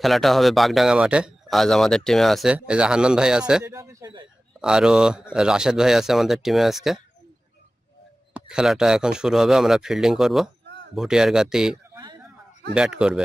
খেলাটা হবে বাগডাঙ্গা মাঠে আজ আমাদের টিমে আছে এই যে হান্নান ভাই আছে আরও রাশেদ ভাই আছে আমাদের টিমে আজকে খেলাটা এখন শুরু হবে আমরা ফিল্ডিং করব ভুটিয়ার গাতি ব্যাট করবে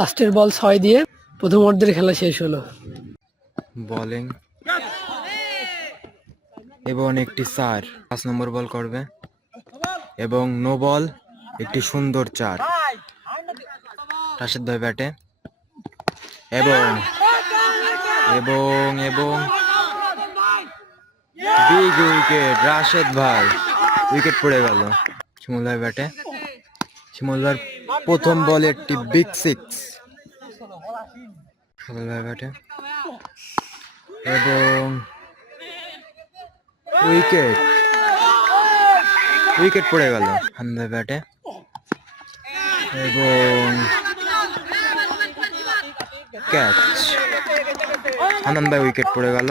লাস্টের বল ছয় দিয়ে প্রথম অর্ধের খেলা শেষ হলো। বোলিং এবং একটি চার পাঁচ নম্বর বল করবে। এবং নো বল একটি সুন্দর চার। রাশেদ ভাই ব্যাটে। এবং এবং এবং বিগ উইকেট রাশেদ ভাই। উইকেট পড়ে গেল। শিমুল ভাই ব্যাটে। শিমুল ভাইয়ের প্রথম বলে একটি বিগ সিক্স ব্যাটে। এবং উইকেট উইকেট পড়ে গেল। হামদা ব্যাটে। এবং ক্যাচ আনন্দ উইকেট পড়ে গেল।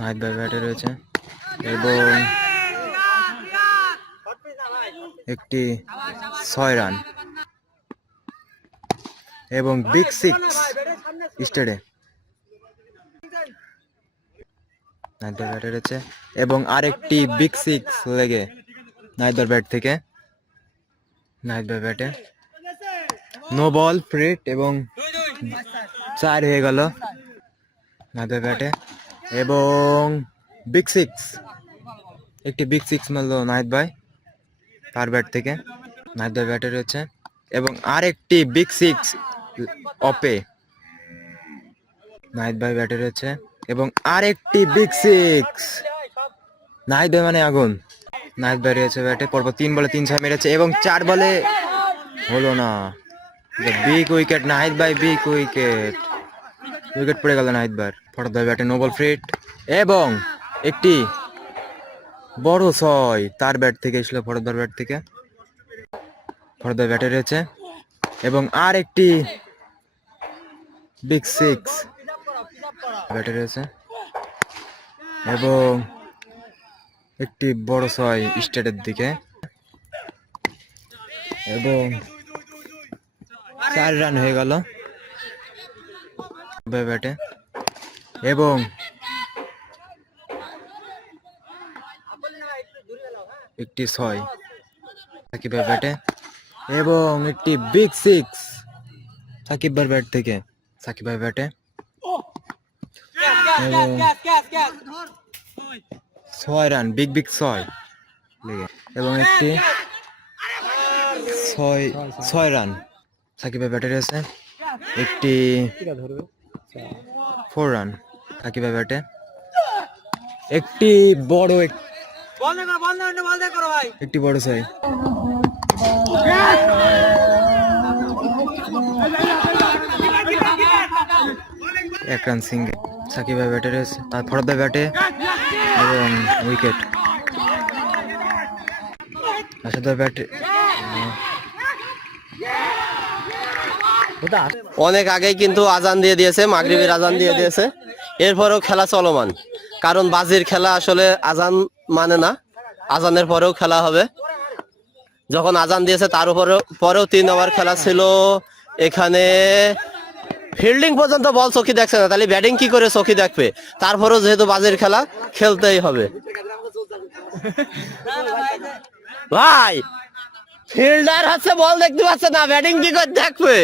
নাহিদ ভাই ব্যাটে রয়েছে। এবং একটি ছয় রান এবং বিগ সিক্স স্টেডে নাইদার ব্যাটে রয়েছে। এবং আরেকটি বিগ সিক্স লেগে নাইদার ব্যাট থেকে। নাইদার ব্যাটে। নো বল ফ্রিট এবং চার হয়ে গেল নাইদার ব্যাটে। এবং বিগ সিক্স একটি বিগ সিক্স মারলো নাহিদ ভাই তার ব্যাট থেকে। নাহিদ ভাই ব্যাটে রয়েছে। এবং আরেকটি বিগ সিক্স অপে। নাহিদ ভাই ব্যাটে রয়েছে। এবং আরেকটি বিগ সিক্স নাহিদ ভাই মানে আগুন। নাহিদ ভাই রয়েছে ব্যাটে। পরপর তিন বলে তিন ছয় মেরেছে এবং চার বলে হলো না। বিগ উইকেট নাহিদ ভাই বিগ উইকেট উইকেট পড়ে গেল নাহিদ ভাই ফরদ ভাই ব্যাটে নোবল ফ্রিট এবং একটি বড় ছয় তার ব্যাট থেকে এসেছিল ফরদ ভাইয়ের ব্যাট থেকে। ফরদ ভাই ব্যাটে রয়েছে। এবং আর একটি বিগ সিক্স ব্যাটে রয়েছে এবং একটি বড় ছয় স্টেটের দিকে। এবং চার রান হয়ে গেল। ব্যাটে। এবং একটি ছয়। সাকিব ব্যাটে। এবং একটি বিগ সিক্স সাকিব ভাইয়ের ব্যাট থেকে। সাকিব ভাই ব্যাটে। ছয়। রান বিগ বিগ ছয়। এবং একটি ছয় ছয় রান সাকিব ভাই ব্যাটে রয়েছে। একটি ফোর রান সাকিব ভাই ব্যাটে। একটি বড় একটি বড় ছয়। এক রান সিঙ্গেল সাকিব ভাই ব্যাটে রয়েছে, আর ফরদ ভাই ব্যাটে এবং উইকেট। আসাদ ভাই ব্যাটে অনেক আগেই কিন্তু আজান দিয়ে দিয়েছে, মাগরিবের আজান দিয়ে দিয়েছে। এরপরেও খেলা চলমান, কারণ বাজির খেলা আসলে আজান মানে না, আজানের পরেও খেলা হবে। যখন আজান দিয়েছে, তার উপরেও পরেও তিন ওভার খেলা ছিল। এখানে ফিল্ডিং পর্যন্ত বল চকি দেখছে না, তাহলে ব্যাটিং কি করে চকি দেখবে? তারপরেও যেহেতু বাজির খেলা, খেলতেই হবে। ভাই, ফিল্ডার হচ্ছে বল দেখতে পাচ্ছে না, ব্যাটিং কি করে দেখবে?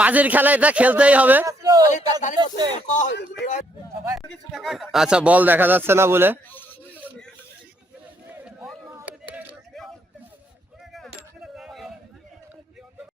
বাজির খেলা এটা খেলতেই হবে। আচ্ছা বল দেখা যাচ্ছে না বলে।